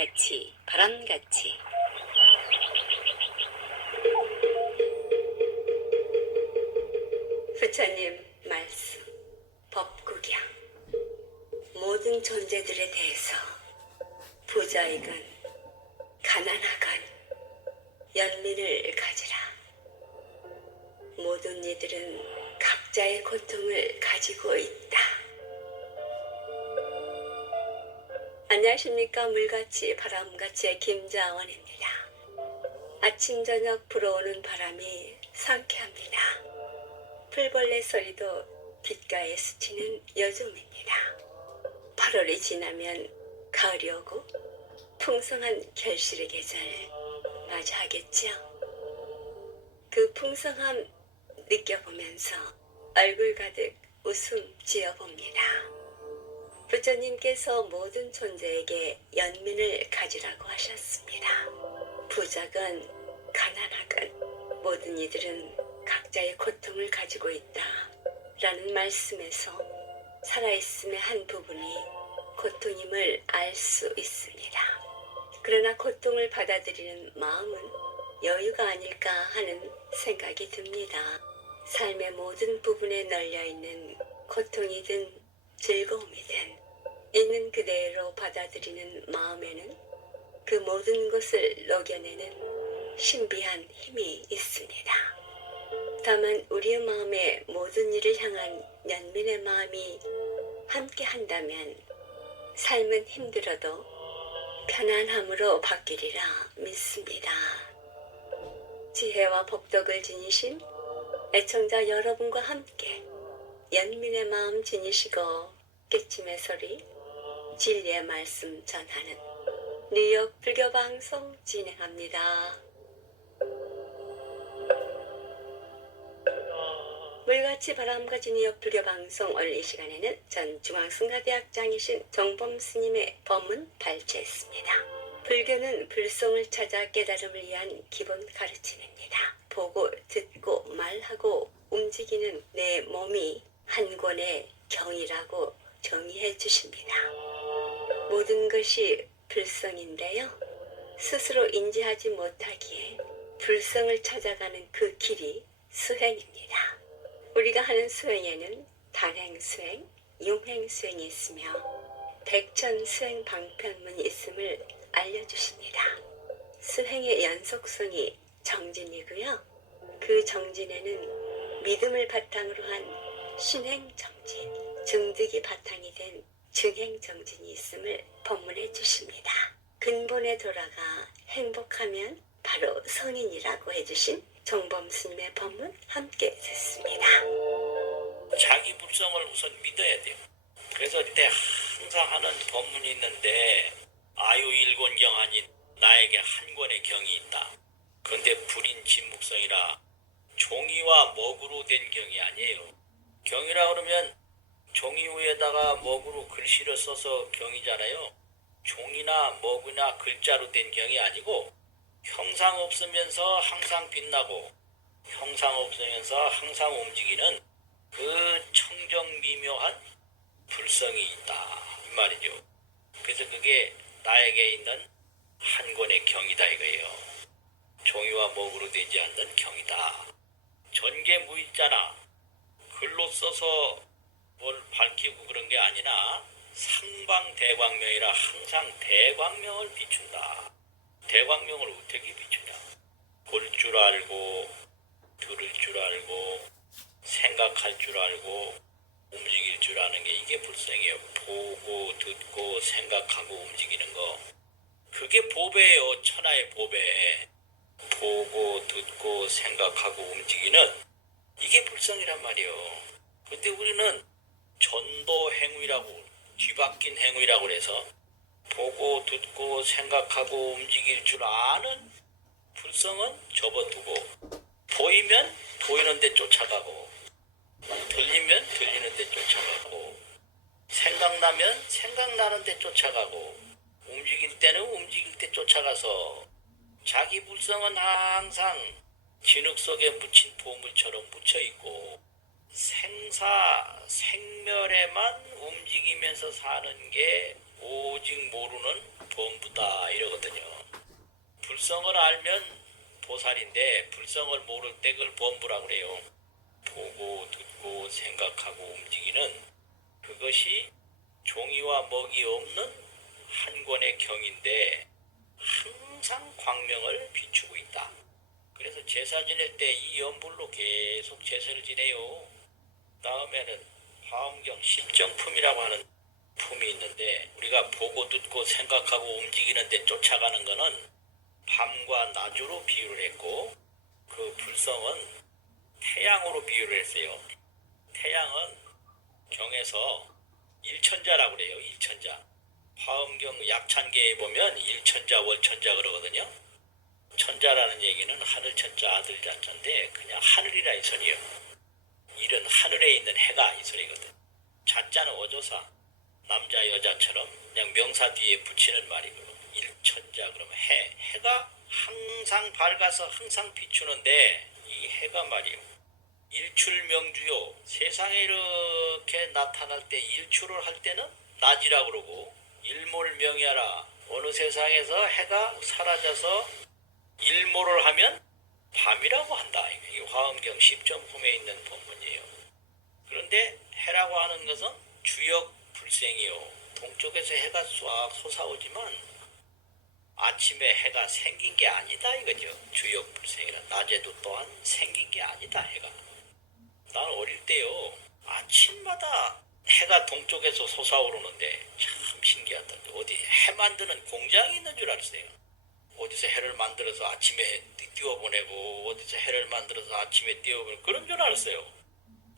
물같이 바람같이 부처님 말씀 법구경 모든 존재들에 대해서 부자이건 가난하건 연민을 가지라. 모든 이들은 각자의 고통을 가지고 있다. 안녕하십니까. 물같이 바람같이의 김자원입니다. 아침 저녁 불어오는 바람이 상쾌합니다. 풀벌레 소리도 귓가에 스치는 요즘입니다. 8월이 지나면 가을이 오고 풍성한 결실의 계절 맞이하겠죠. 그 풍성함 느껴보면서 얼굴 가득 웃음 지어봅니다. 부처님께서 모든 존재에게 연민을 가지라고 하셨습니다. 부자건 가난하건 모든 이들은 각자의 고통을 가지고 있다 라는 말씀에서 살아있음의 한 부분이 고통임을 알 수 있습니다. 그러나 고통을 받아들이는 마음은 여유가 아닐까 하는 생각이 듭니다. 삶의 모든 부분에 널려있는 고통이든 즐거움이든 있는 그대로 받아들이는 마음에는 그 모든 것을 녹여내는 신비한 힘이 있습니다. 다만 우리의 마음에 모든 일을 향한 연민의 마음이 함께 한다면 삶은 힘들어도 편안함으로 바뀌리라 믿습니다. 지혜와 복덕을 지니신 애청자 여러분과 함께 연민의 마음 지니시고 깨침의 소리, 진리의 말씀 전하는 뉴욕 불교방송 진행합니다. 물같이 바람같이 뉴욕 불교방송 오늘 이 시간에는 전 중앙승가대학장이신 정범 스님의 법문 발제했습니다. 불교는 불성을 찾아 깨달음을 위한 기본 가르침입니다. 보고 듣고 말하고 움직이는 내 몸이 한 권의 경이라고 정의해 주십니다. 모든 것이 불성인데요. 스스로 인지하지 못하기에 불성을 찾아가는 그 길이 수행입니다. 우리가 하는 수행에는 단행수행, 용행수행이 있으며 백천수행 방편문이 있음을 알려주십니다. 수행의 연속성이 정진이고요. 그 정진에는 믿음을 바탕으로 한 신행정진, 증득이 바탕이 된 증행정진이 있음을 법문해 주십니다. 근본에 돌아가 행복하면 바로 성인이라고 해주신 정범 스님의 법문 함께 듣습니다. 자기 불성을 우선 믿어야 돼요. 그래서 그때 항상 하는 법문이 있는데 아유일권경 아닌 나에게 한 권의 경이 있다. 그런데 불인 진묵성이라 종이와 먹으로 된 경이 아니에요. 경이라 그러면 종이 위에다가 먹으로 글씨를 써서 경이잖아요. 종이나 먹이나 글자로 된 경이 아니고 형상 없으면서 항상 빛나고 형상 없으면서 항상 움직이는 그 청정미묘한 불성이 있다 이 말이죠. 그래서 그게 나에게 있는 한 권의 경이다 이거예요. 종이와 먹으로 되지 않는 경이다. 전개무있잖아. 글로 써서 뭘 밝히고 그런 게 아니라 상방대광명이라 항상 대광명을 비춘다. 대광명을 어떻게 비추냐? 볼 줄 알고 들을 줄 알고 생각할 줄 알고 움직일 줄 아는 게 이게 불성이에요. 보고 듣고 생각하고 움직이는 거. 그게 보배예요. 천하의 보배. 보고 듣고 생각하고 움직이는 이게 불성이란 말이에요. 근데 우리는 전도 행위라고 뒤바뀐 행위라고 해서 보고 듣고 생각하고 움직일 줄 아는 불성은 접어두고 보이면 보이는 데 쫓아가고 들리면 들리는 데 쫓아가고 생각나면 생각나는 데 쫓아가고 움직일 때는 움직일 때 쫓아가서 자기 불성은 항상 진흙 속에 묻힌 보물처럼 묻혀있고 생사 생멸에만 움직이면서 사는 게 오직 모르는 범부다 이러거든요. 불성을 알면 보살인데 불성을 모를 때 그걸 범부라고 그래요. 보고 듣고 생각하고 움직이는 그것이 종이와 먹이 없는 한 권의 경인데 항상 광명을 비추고 있다. 그래서 제사 지낼 때 이 연불로 계속 제사를 지내요. 다음에는 화엄경 십정품이라고 하는 품이 있는데 우리가 보고 듣고 생각하고 움직이는데 쫓아가는 거는 밤과 낮으로 비유를 했고 그 불성은 태양으로 비유를 했어요. 태양은 경에서 일천자라고 그래요. 일천자. 화엄경 약찬계에 보면 일천자 월천자 그러거든요. 천자라는 얘기는 하늘천자 아들자자인데 그냥 하늘이라 이 소리요. 일은 하늘에 있는 해가 이 소리거든. 자자는 어조사 남자 여자처럼 그냥 명사 뒤에 붙이는 말이고 일천자 그러면 해가 항상 밝아서 항상 비추는데 이 해가 말이요. 일출명주요. 세상에 이렇게 나타날 때 일출을 할 때는 낮이라 그러고 일몰명이하라. 어느 세상에서 해가 사라져서 일몰을 하면 밤이라고 한다. 이게 화엄경 10.9에 있는 본문이에요. 그런데 해라고 하는 것은 주역 불생이요. 동쪽에서 해가 쏴 솟아오지만 아침에 해가 생긴 게 아니다 이거죠. 주역 불생이라. 낮에도 또한 생긴 게 아니다 해가. 난 어릴 때요. 아침마다 해가 동쪽에서 솟아오르는데 참 신기하다. 어디 해 만드는 공장이 있는 줄 알았어요. 어디서 해를 만들어서 아침에 띄워보내고 어디서 해를 만들어서 아침에 띄워보내고 그런 줄 알았어요.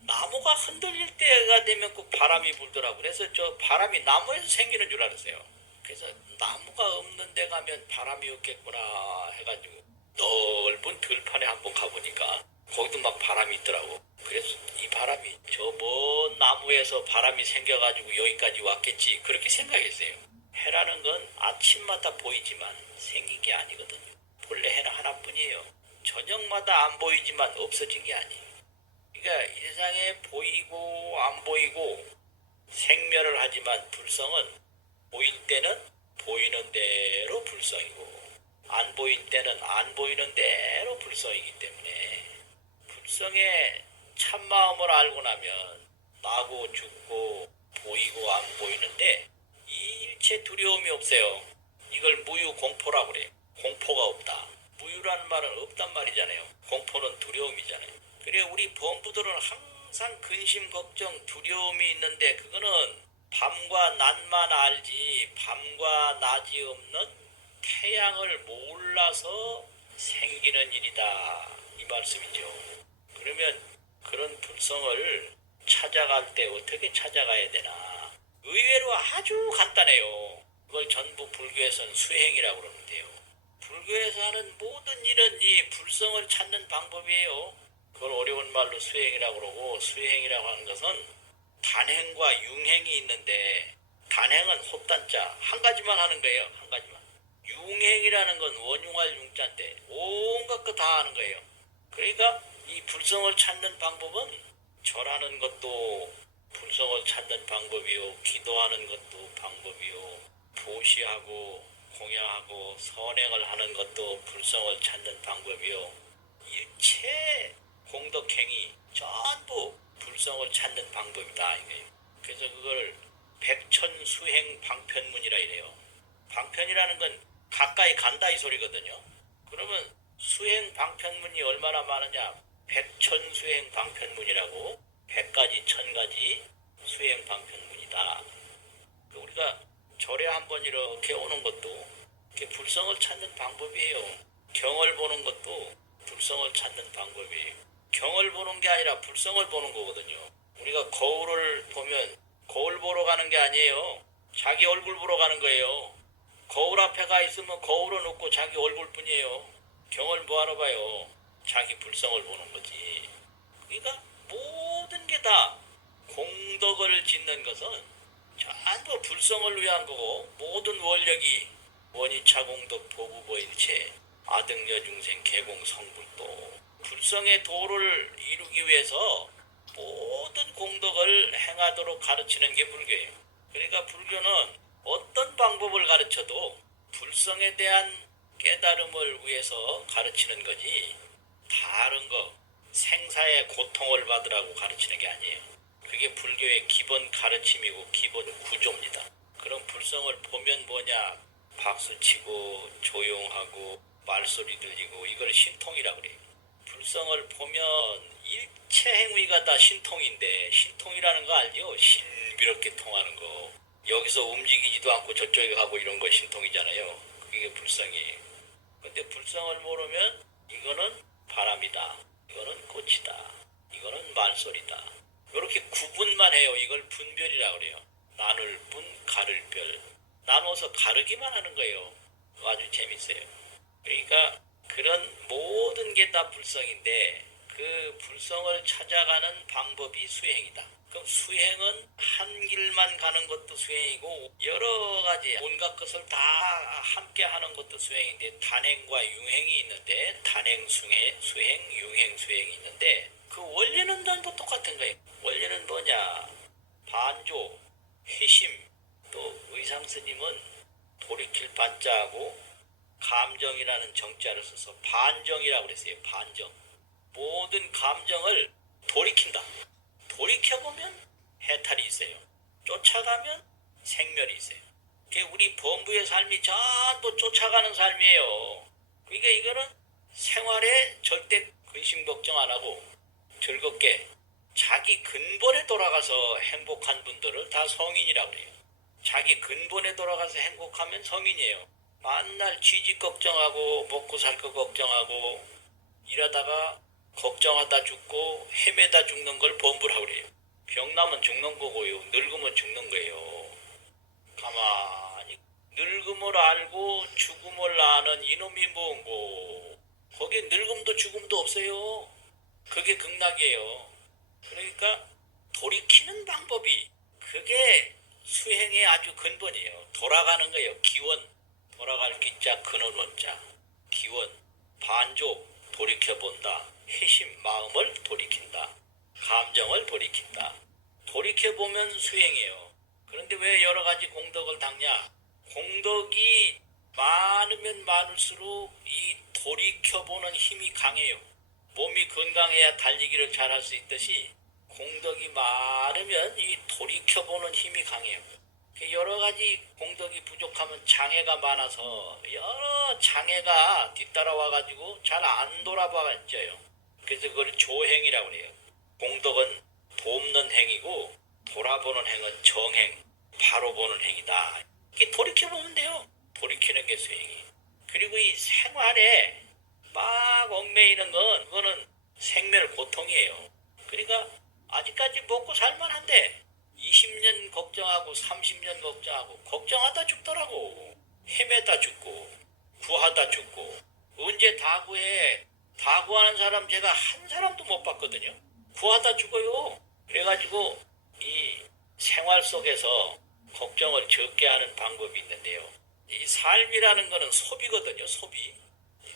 나무가 흔들릴 때가 되면 꼭 바람이 불더라고. 그래서 저 바람이 나무에서 생기는 줄 알았어요. 그래서 나무가 없는 데 가면 바람이 없겠구나 해가지고 넓은 들판에 한번 가보니까 거기도 막 바람이 있더라고. 그래서 이 바람이 저 먼 나무에서 바람이 생겨가지고 여기까지 왔겠지 그렇게 생각했어요. 해라는 건 아침마다 보이지만 생긴 게 아니거든요. 본래 해는 하나뿐이에요. 저녁마다 안 보이지만 없어진 게 아니에요. 그러니까 이 세상에 보이고 안 보이고 생멸을 하지만 불성은 보일 때는 보이는 대로 불성이고 안 보일 때는 안 보이는 대로 불성이기 때문에 불성의 참마음을 알고 나면 나고 죽고 보이고 안 보이는데 이 일체 두려움이 없어요. 이걸 무유공포라고 그래요. 공포가 없다. 무유라는 말은 없단 말이잖아요. 공포는 두려움이잖아요. 그래 우리 범부들은 항상 근심 걱정 두려움이 있는데 그거는 밤과 낮만 알지 밤과 낮이 없는 태양을 몰라서 생기는 일이다 이 말씀이죠. 그러면 그런 불성을 찾아갈 때 어떻게 찾아가야 되나? 의외로 아주 간단해요. 그걸 전부 불교에서는 수행이라고 그러는데요. 불교에서 하는 모든 일은 이 불성을 찾는 방법이에요. 그걸 어려운 말로 수행이라고 그러고 수행이라고 하는 것은 단행과 융행이 있는데 단행은 헛단자 한 가지만 하는 거예요. 한 가지만. 융행이라는 건 원흉할 융자인데 온갖 거 다 하는 거예요. 그러니까 이 불성을 찾는 방법은 절하는 것도 불성을 찾는 방법이요. 기도하는 것도 방법이요. 보시하고 공양하고 선행을 하는 것도 불성을 찾는 방법이요. 일체 공덕행위 전부 불성을 찾는 방법이다. 이게. 그래서 그걸 백천수행 방편문이라 이래요. 방편이라는 건 가까이 간다 이 소리거든요. 그러면 수행 방편문이 얼마나 많으냐? 백천수행 방편문이라고 100가지 1000가지 수행 방편문이다. 우리가 절에 한번 이렇게 오는 것도 이렇게 불성을 찾는 방법이에요. 경을 보는 것도 불성을 찾는 방법이에요. 경을 보는 게 아니라 불성을 보는 거거든요. 우리가 거울을 보면 거울 보러 가는 게 아니에요. 자기 얼굴 보러 가는 거예요. 거울 앞에 가 있으면 거울은 없고 자기 얼굴뿐이에요. 경을 뭐하러 봐요? 자기 불성을 보는 거지. 그러니까 모든 게 다 공덕을 짓는 것은 전부 불성을 위한 거고 모든 원력이 원이차 공덕 보구보일체 아등여 중생 개공 성불도 불성의 도를 이루기 위해서 모든 공덕을 행하도록 가르치는 게 불교예요. 그러니까 불교는 어떤 방법을 가르쳐도 불성에 대한 깨달음을 위해서 가르치는 거지 다른 거 생사의 고통을 받으라고 가르치는 게 아니에요. 그게 불교의 기본 가르침이고 기본 구조입니다. 그럼 불성을 보면 뭐냐? 박수치고 조용하고 말소리 들리고 이걸 신통이라고 그래요. 불성을 보면 일체 행위가 다 신통인데 신통이라는 거 알죠? 신비롭게 통하는 거. 여기서 움직이지도 않고 저쪽에 가고 이런 거 신통이잖아요. 그게 불성이에요. 근데 불성을 모르면 이거는 바람이다. 이거는 꽃이다. 이거는 말소리다. 이렇게 구분만 해요. 이걸 분별이라고 그래요. 나눌 뿐 가를 별. 나눠서 가르기만 하는 거예요. 아주 재밌어요. 그러니까 그런 모든 게 다 불성인데 그 불성을 찾아가는 방법이 수행이다. 그럼 수행은 한 길만 가는 것도 수행이고 여러 가지 온갖 것을 다 함께 하는 것도 수행인데 단행과 융행이 있는데 단행, 수행, 융행, 수행이 있는데 그 원리는 전부 똑같은 거예요. 원리는 뭐냐? 반조, 회심, 또 의상스님은 돌이킬 반자하고 감정이라는 정자를 써서 반정이라고 그랬어요. 반정. 모든 감정을 돌이킨다. 돌이켜보면 해탈이 있어요. 쫓아가면 생멸이 있어요. 그게 우리 범부의 삶이 전부 쫓아가는 삶이에요. 그러니까 이거는 생활에 절대 근심 걱정 안 하고 즐겁게 자기 근본에 돌아가서 행복한 분들을 다 성인이라고 해요. 자기 근본에 돌아가서 행복하면 성인이에요. 만날 취직 걱정하고 먹고 살 거 걱정하고 일하다가 걱정하다 죽고 헤매다 죽는 걸 범부라고 그래요. 병나면 죽는 거고요. 늙으면 죽는 거예요. 가만히 늙음을 알고 죽음을 아는 이놈이 뭔고. 거기에 늙음도 죽음도 없어요. 그게 극락이에요. 그러니까 돌이키는 방법이 그게 수행의 아주 근본이에요. 돌아가는 거예요. 기원. 돌아갈 기자 근원 원자. 기원. 반조. 돌이켜본다. 회심. 마음을 돌이킨다. 감정을 돌이킨다. 돌이켜보면 수행이에요. 그런데 왜 여러 가지 공덕을 닦냐? 공덕이 많으면 많을수록 이 돌이켜보는 힘이 강해요. 몸이 건강해야 달리기를 잘할 수 있듯이 공덕이 많으면 이 돌이켜보는 힘이 강해요. 여러 가지 공덕이 부족하면 장애가 많아서 여러 장애가 뒤따라와가지고 잘 안 돌아봐 있어요. 그래서 그걸 조행이라고 해요. 공덕은 돕는 행위고 돌아보는 행은 정행, 바로 보는 행위다. 이게 돌이켜보면 돼요. 돌이키는 게 수행이. 그리고 이 생활에 막 얽매이는 건 그거는 생멸 고통이에요. 그러니까 아직까지 먹고 살만한데 20년 걱정하고 30년 걱정하고 걱정하다 죽더라고. 헤매다 죽고 구하다 죽고. 언제 다 구해? 다 구하는 사람 제가 한 사람도 못 봤거든요. 구하다 죽어요. 그래가지고 이 생활 속에서 걱정을 적게 하는 방법이 있는데요. 이 삶이라는 거는 소비거든요.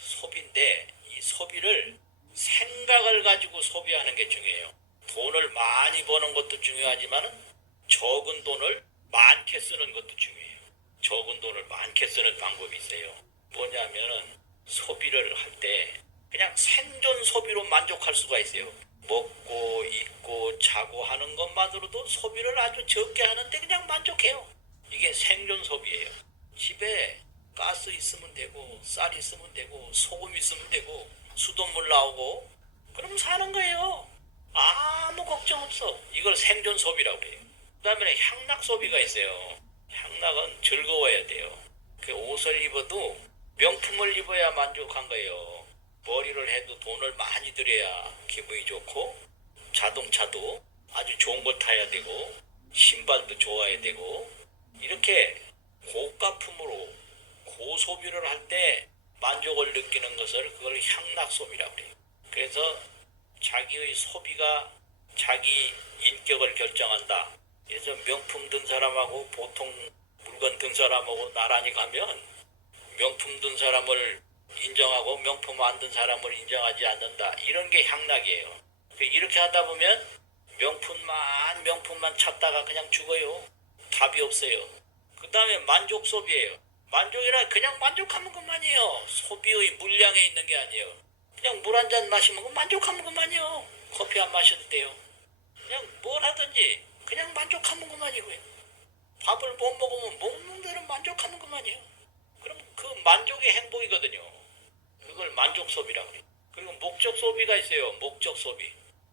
소비인데 이 소비를 생각을 가지고 소비하는 게 중요해요. 돈을 많이 버는 것도 중요하지만 적은 돈을 많게 쓰는 것도 중요해요. 적은 돈을 많게 쓰는 방법이 있어요. 뭐냐면 소비를 할 때 그냥 생존 소비로 만족할 수가 있어요. 먹고 입고 자고 하는 것만으로도 소비를 아주 적게 하는데 그냥 만족해요. 이게 생존 소비예요. 집에 가스 있으면 되고 쌀 있으면 되고 소금 있으면 되고 수돗물 나오고 그럼 사는 거예요. 아무 걱정 없어. 이걸 생존 소비라고 해요. 그 다음에 향락 소비가 있어요. 향락은 즐거워야 돼요. 그 옷을 입어도 명품을 입어야 만족한 거예요. 머리를 해도 돈을 많이 들여야 기분이 좋고 자동차도 아주 좋은 걸 타야 되고 신발도 좋아야 되고 이렇게 고가품으로 고소비를 할 때 만족을 느끼는 것을 그걸 향락 소비라고 그래요. 그래서 자기의 소비가 자기 인격을 결정한다. 그래서 명품 든 사람하고 보통 물건 든 사람하고 나란히 가면 명품 든 사람을 인정하고 명품 안 든 사람을 인정하지 않는다. 이런 게 향락이에요. 이렇게 하다 보면 명품만 찾다가 그냥 죽어요. 답이 없어요. 그 다음에 만족 소비예요. 만족이란 그냥 만족하는 것만이에요. 소비의 물량에 있는 게 아니에요. 그냥 물 한 잔 마시면 만족하는 것만이요. 커피 안 마셔도 돼요. 그냥 뭘 하든지 그냥 만족하는 것만이고요. 밥을 못 먹으면 먹는 대로 만족하는 것만이에요. 그럼 그 만족이 행복이거든요. 그걸 만족 소비라고 해요. 그리고 목적 소비가 있어요. 목적 소비.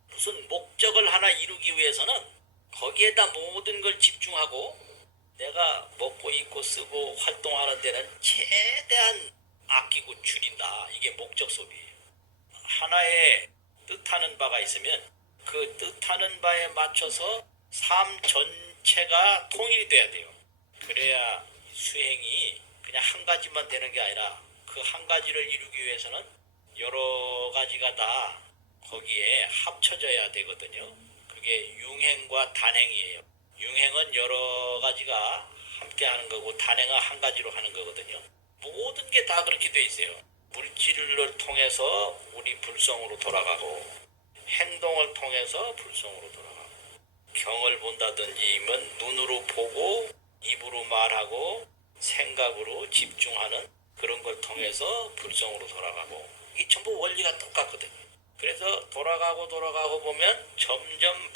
무슨 목적을 하나 이루기 위해서는 거기에다 모든 걸 집중하고 내가 먹고 입고 쓰고 활동하는 데는 최대한 아끼고 줄인다. 이게 목적 소비예요. 하나의 뜻하는 바가 있으면 그 뜻하는 바에 맞춰서 삶 전체가 통일이 돼야 돼요. 그래야 수행이 그냥 한 가지만 되는 게 아니라 그 한 가지를 이루기 위해서는 여러 가지가 다 거기에 합쳐져야 되거든요. 그게 융행과 단행이에요. 융행은 여러 가지가 함께 하는 거고 단행은 한 가지로 하는 거거든요. 모든 게 다 그렇게 돼 있어요. 물질을 통해서 우리 불성으로 돌아가고 행동을 통해서 불성으로 돌아가고 경을 본다든지면 눈으로 보고 입으로 말하고 생각으로 집중하는 그런 걸 통해서 불성으로 돌아가고 이게 전부 원리가 똑같거든요. 그래서 돌아가고 보면 점점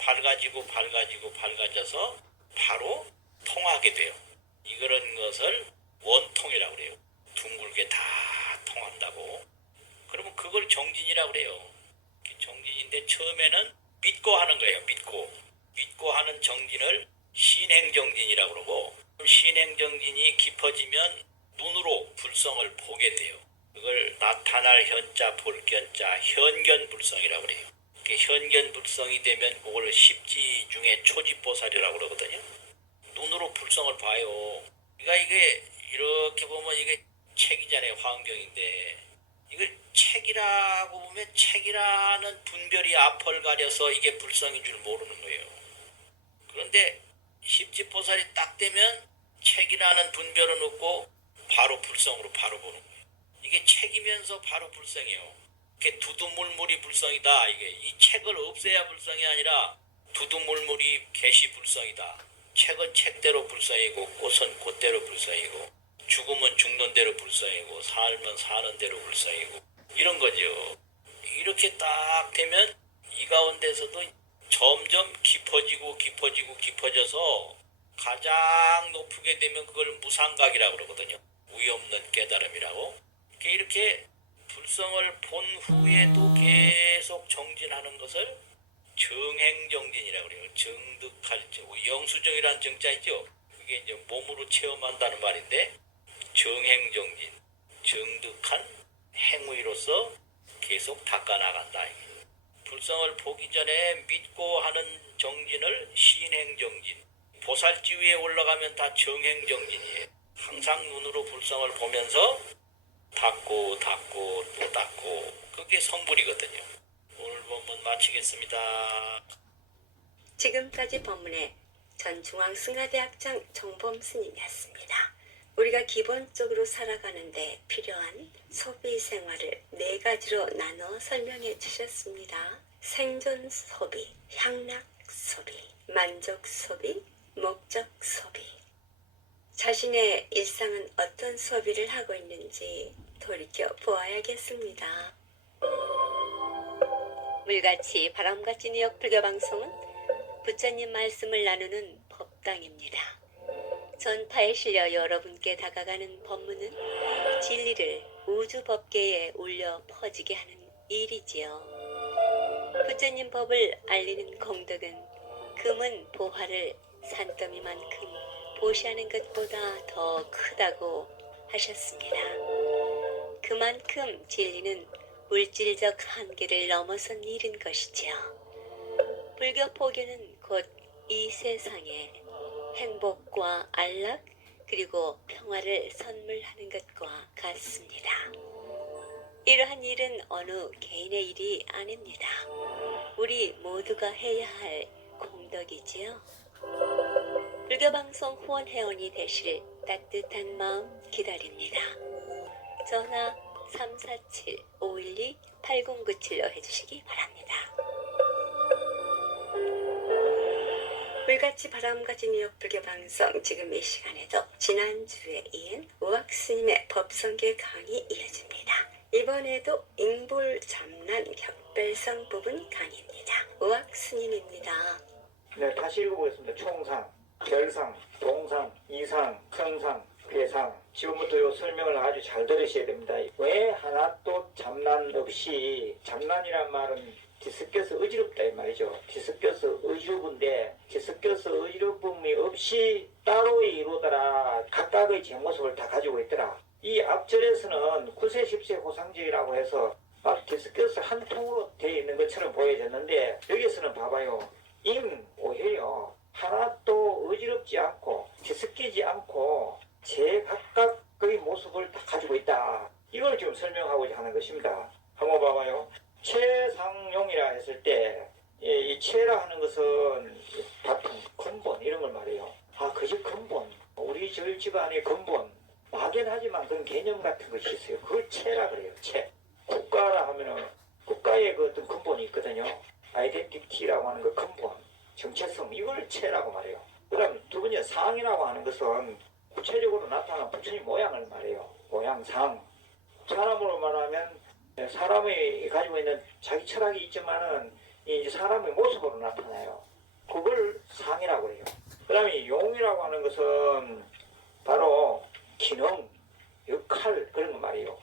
밝아져서 바로 통하게 돼요. 이런 것을 원통이라고 그래요. 둥글게 다 통한다고. 그러면 그걸 정진이라고 그래요. 정진인데 처음에는 믿고 하는 거예요. 믿고 하는 정진을 신행정진이라고 그러고 신행정진이 깊어지면 눈으로 불성을 보게 돼요. 그걸 나타날 현자 볼 견자 현견불성이라고 그래요. 현견불성이 되면 그걸 십지 중에 초지보살이라고 그러거든요. 눈으로 불성을 봐요. 그러니까 이게 이렇게 보면 이게 책이잖아요. 화엄경인데 이걸 책이라고 보면 책이라는 분별이 앞을 가려서 이게 불성인 줄 모르는 거예요. 그런데 십지보살이 딱 되면 책이라는 분별은 없고 바로 불성으로 바로 보는 거예요. 이게 책이면서 바로 불성이에요. 이게 두두물물이 불성이다. 이게 이 책을 없애야 불성이 아니라 두두물물이 개시 불성이다. 책은 책대로 불성이고 꽃은 꽃대로 불성이고 죽으면 죽는 대로 불성이고 살면 사는 대로 불성이고 이런 거죠. 이렇게 딱 되면 이 가운데서도 점점 깊어져서 가장 높게 되면 그걸 무상각이라고 그러거든요. 우위 없는 깨달음이라고. 이렇게 불성을 본 후에도 계속 정진하는 것을 정행정진이라고 그래요. 정득할 때 영수정이라는 정자 있죠. 그게 이제 몸으로 체험한다는 말인데 정행정진, 정득한 행위로서 계속 닦아나간다. 불성을 보기 전에 믿고 하는 정진을 신행정진, 보살지 위에 올라가면 다 정행정진이에요. 항상 눈으로 불성을 보면서 닦고 또 닦고 그게 성불이거든요. 오늘 본문 마치겠습니다. 지금까지 법문의 전중앙승하대학장 정범 스님이었습니다. 우리가 기본적으로 살아가는데 필요한 소비 생활을 4가지로 나눠 설명해 주셨습니다. 생존 소비, 향락 소비, 만족 소비, 목적 소비. 자신의 일상은 어떤 소비를 하고 있는지 돌이켜 보아야겠습니다. 물같이 바람같이 뉴욕 불교방송은 부처님 말씀을 나누는 법당입니다. 전파에 실려 여러분께 다가가는 법문은 진리를 우주 법계에 울려 퍼지게 하는 일이지요. 부처님 법을 알리는 공덕은 금은 보화를 산더미만큼 보시하는 것보다 더 크다고 하셨습니다. 그만큼 진리는 물질적 한계를 넘어선 일인 것이지요. 불교 포교는 곧 이 세상에 행복과 안락 그리고 평화를 선물하는 것과 같습니다. 이러한 일은 어느 개인의 일이 아닙니다. 우리 모두가 해야 할 공덕이지요. 불교방송 후원 회원이 되실 따뜻한 마음 기다립니다. 전화 347-512-8097로 해주시기 바랍니다. 불가 불같이 바람가진 이역 불교 방송 지금 이 시간에도 지난주에 이은 우악스님의 법성계 강의 이어집니다. 이번에도 인불잡란 격별성 부분 강의입니다. 우악스님입니다. 네, 다시 읽어보겠습니다. 총상, 별상, 동상, 이상, 성상, 괴상. 지금부터 요 설명을 아주 잘 들으셔야 됩니다. 왜 하나도 잡난 없이, 잡난이란 말은 뒤섞여서 어지럽다 이 말이죠. 뒤섞여서 어지럽은데 뒤섞여서 어지럽음이 없이 따로의 이루더라. 각각의 제 모습을 다 가지고 있더라. 이 앞절에서는 9세 10세 호상제라고 해서 막 뒤섞여서 한 통으로 되어 있는 것처럼 보여졌는데 여기서는 봐봐요. 오히려 하나도 어지럽지 않고 뒤섞이지 않고 제 각각의 모습을 다 가지고 있다. 이걸 지금 설명하고자 하는 것입니다. 한번 봐봐요. 최상용이라 했을 때 이 최라 하는 것은 바탕, 근본 이런 걸 말해요. 그저 근본, 우리 절 집안의 근본, 막연하지만 그런 개념 같은 것이 있어요. 그걸 최라 그래요. 최. 국가라 하면은 국가의 그 어떤 근본이 있거든요. 아이덴티티라고 하는 그 근본, 정체성, 이걸 최라고 말해요. 그 다음 두 번째 상이라고 하는 것은 구체적으로 나타나는 부처님 모양을 말해요. 모양, 상. 사람으로 말하면 사람이 가지고 있는 자기 철학이 있지만은 이제 사람의 모습으로 나타나요. 그걸 상이라고 해요. 그 다음에 용이라고 하는 것은 바로 기능, 역할 그런 거 말이에요.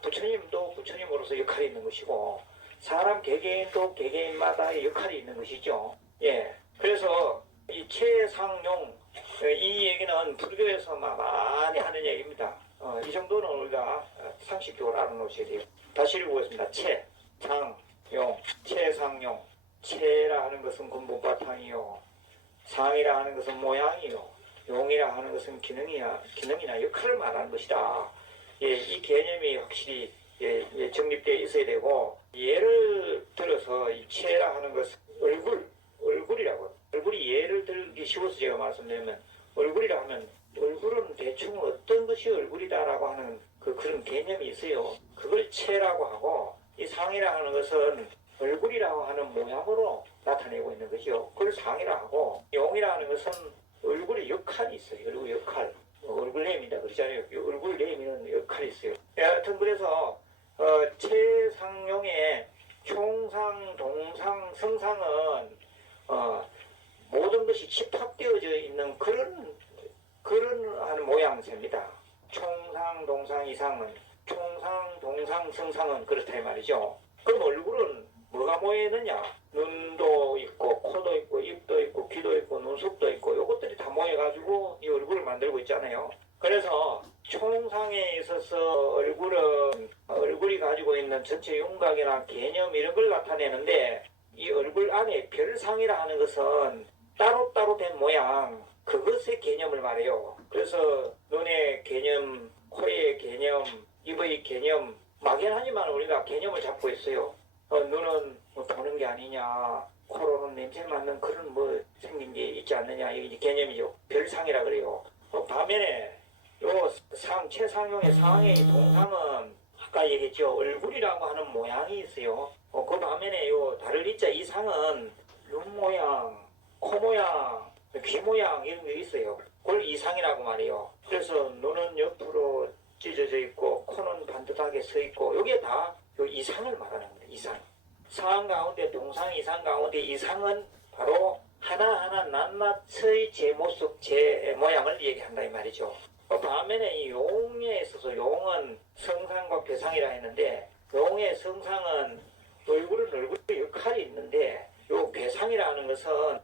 부처님도 부처님으로서 역할이 있는 것이고 사람 개개인도 개개인마다의 역할이 있는 것이죠. 예. 그래서 이 최상용 이 얘기는 불교에서 많이 하는 얘기입니다. 이 정도는 우리가 상식적으로 알아놓으셔야 돼요. 다시 읽어보겠습니다. 최, 상, 용, 최상용. 최라 하는 것은 근본 바탕이요. 상이라 하는 것은 모양이요. 용이라 하는 것은 기능이나 역할을 말하는 것이다. 예, 이 개념이 확실히 정립되어 있어야 되고, 예를 들어서 이 최라 하는 것은 얼굴이라고. 얼굴이 예를 들기 쉬워서 제가 말씀드리면, 얼굴이라 하면 얼굴은 대충 어떤 것이 얼굴이다라고 하는 그런 개념이 있어요. 그걸 체라고 하고 이 상이라 하는 것은 얼굴이라고 하는 모양으로 나타내고 있는 것이요. 그걸 상이라 하고 용이라 하는 것은 얼굴의 역할이 있어요. 얼굴 역할. 얼굴 내입니다. 그렇잖아요. 얼굴 내미는 역할이 있어요. 여하튼 그래서 최상용의 총상, 동상, 성상은 모든 것이 집합되어져 있는 그런 하는 모양새입니다. 총상, 동상, 이상은 총상, 동상, 성상은 그렇다 이 말이죠. 그럼 얼굴은 뭐가 모여 있느냐? 눈도 있고 코도 있고 입도 있고 귀도 있고 눈썹도 있고 이것들이 다 모여가지고 이 얼굴을 만들고 있잖아요. 그래서 총상에 있어서 얼굴이 가지고 있는 전체 윤곽이나 개념 이런 걸 나타내는데 이 얼굴 안에 별상이라 하는 것은 따로따로 된 모양 그것의 개념을 말해요. 그래서 눈의 개념, 코의 개념, 입의 개념 막연하지만 우리가 개념을 잡고 있어요. 눈은 뭐 보는 게 아니냐, 코로는 냄새 맡는 그런 뭐 생긴 게 있지 않느냐 이게 개념이죠. 별상이라 그래요. 반면에 요 최상용의 상의 동상은 아까 얘기했죠. 얼굴이라고 하는 모양이 있어요. 그 반면에 요 다를 이자 이 상은 눈 모양, 코 모양, 귀 모양 이런 게 있어요. 그걸 이상이라고 말해요. 그래서 눈은 옆으로 찢어져 있고 코는 반듯하게 서 있고 이게 다 요 이상을 말하는 겁니다. 이상. 상 가운데 동상 이상 가운데 이상은 바로 하나하나 낱낱의 제 모습, 제 모양을 얘기한다 이 말이죠. 반면에 이 용에 있어서 용은 성상과 괴상이라 했는데 용의 성상은 얼굴의 역할이 있는데 요 괴상이라는 것은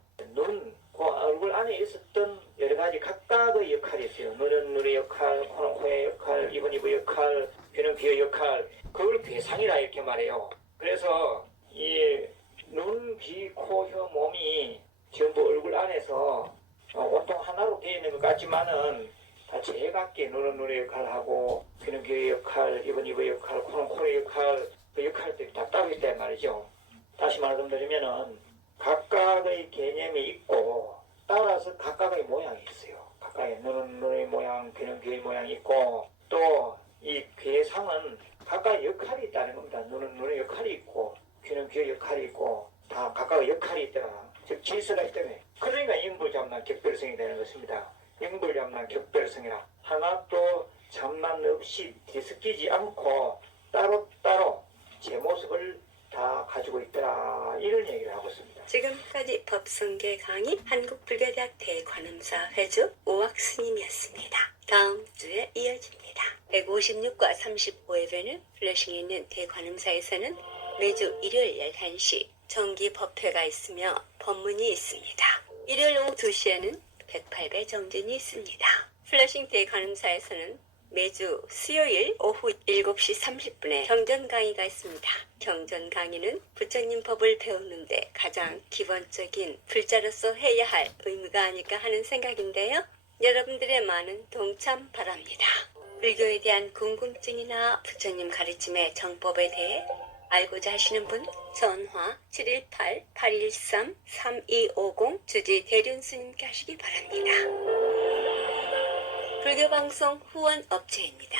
그 얼굴 안에 있었던 여러 가지 각각의 역할이 있어요. 눈은 눈의 역할, 코는 코의 역할, 입은 입의 역할, 귀는 귀의 역할. 그걸 괴상이라 이렇게 말해요. 그래서 이 눈, 귀, 코, 혀, 몸이 전부 얼굴 안에서 온통 하나로 되어 있는 것 같지만은 다 제각기 눈은 눈의 역할하고 귀는 귀의 역할, 입은 입의 역할, 코는 코의 역할, 그 역할들이 다 따로 있단 말이죠. 다시 말씀드리면은 각각의 개념이 있고 따라서 각각의 모양이 있어요. 각각의 눈은 눈의 모양, 귀는 귀의 모양이 있고 또 이 괴상은 각각의 역할이 있다는 겁니다. 눈은 눈의 역할이 있고 귀는 귀의 역할이 있고 다 각각의 역할이 있더라. 즉 질서가 있다며. 그러니까 인불잡란 격별성이 되는 것입니다. 인불잡란 격별성이라 하나도 잡란 없이 뒤섞이지 않고 따로따로 제 모습을 다 가지고 있더라, 이런 얘기를 하고 있습니다. 지금까지 법성계 강의 한국불교대학 대관음사 회주 오학스님이었습니다. 다음 주에 이어집니다. 156과 35회에는 플러싱에 있는 대관음사에서는 매주 일요일 11시 정기 법회가 있으며 법문이 있습니다. 일요일 오후 2시에는 108배 정진이 있습니다. 플러싱 대관음사에서는 매주 수요일 오후 7시 30분에 경전 강의가 있습니다. 경전 강의는 부처님 법을 배우는데 가장 기본적인 불자로서 해야 할 의무가 아닐까 하는 생각인데요. 여러분들의 많은 동참 바랍니다. 불교에 대한 궁금증이나 부처님 가르침의 정법에 대해 알고자 하시는 분 전화 718-813-3250 주지 대륜스님께 하시기 바랍니다. 불교방송 후원업체입니다.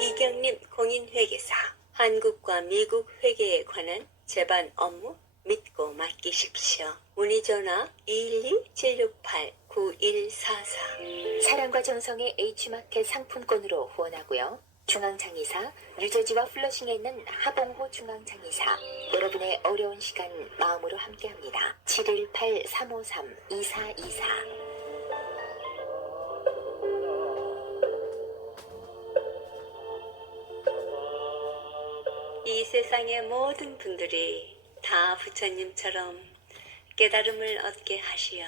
이경림 공인회계사 한국과 미국 회계에 관한 제반 업무 믿고 맡기십시오. 문의전화 212-768-9144 사랑과 정성의 H마켓 상품권으로 후원하고요. 중앙장의사 유재지와 플러싱에 있는 하봉호 중앙장의사, 여러분의 어려운 시간 마음으로 함께합니다. 718-353-2424. 이 세상의 모든 분들이 다 부처님처럼 깨달음을 얻게 하시어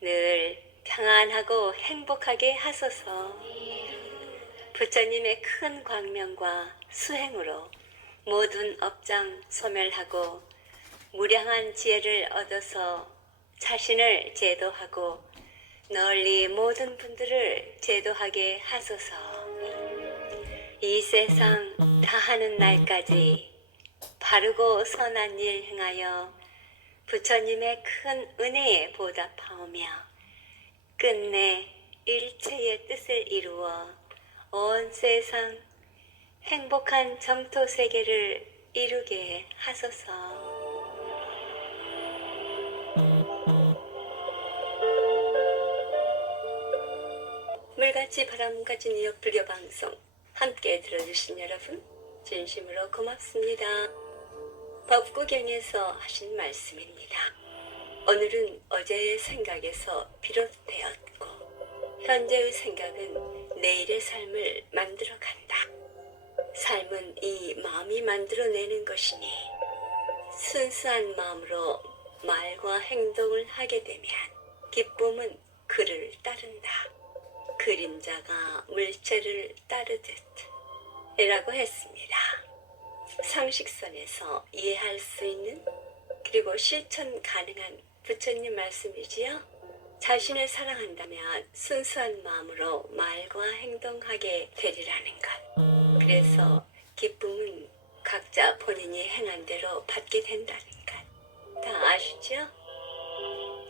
늘 평안하고 행복하게 하소서. 부처님의 큰 광명과 수행으로 모든 업장 소멸하고 무량한 지혜를 얻어서 자신을 제도하고 널리 모든 분들을 제도하게 하소서. 이 세상 다하는 날까지 바르고 선한 일 행하여 부처님의 큰 은혜에 보답하오며 끝내 일체의 뜻을 이루어 온 세상 행복한 정토 세계를 이루게 하소서. 물같이 바람 가진 이역 불교 방송 함께 들어주신 여러분 진심으로 고맙습니다. 법구경에서 하신 말씀입니다. 오늘은 어제의 생각에서 비롯되었고 현재의 생각은 내일의 삶을 만들어 간다. 삶은 이 마음이 만들어내는 것이니 순수한 마음으로 말과 행동을 하게 되면 기쁨은 그를 따른다. 그림자가 물체를 따르듯 이라고 했습니다. 상식선에서 이해할 수 있는 그리고 실천 가능한 부처님 말씀이지요. 자신을 사랑한다면 순수한 마음으로 말과 행동하게 되리라는 것. 그래서 기쁨은 각자 본인이 행한 대로 받게 된다는 것. 다 아시죠?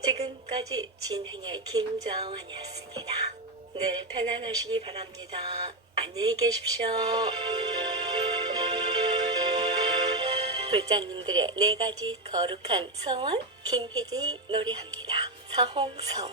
지금까지 진행의 김자원이었습니다. 늘 편안하시기 바랍니다. 안녕히 계십시오. 불자님들의 4가지 거룩한 서원 김희진이 노래합니다. 사홍서원.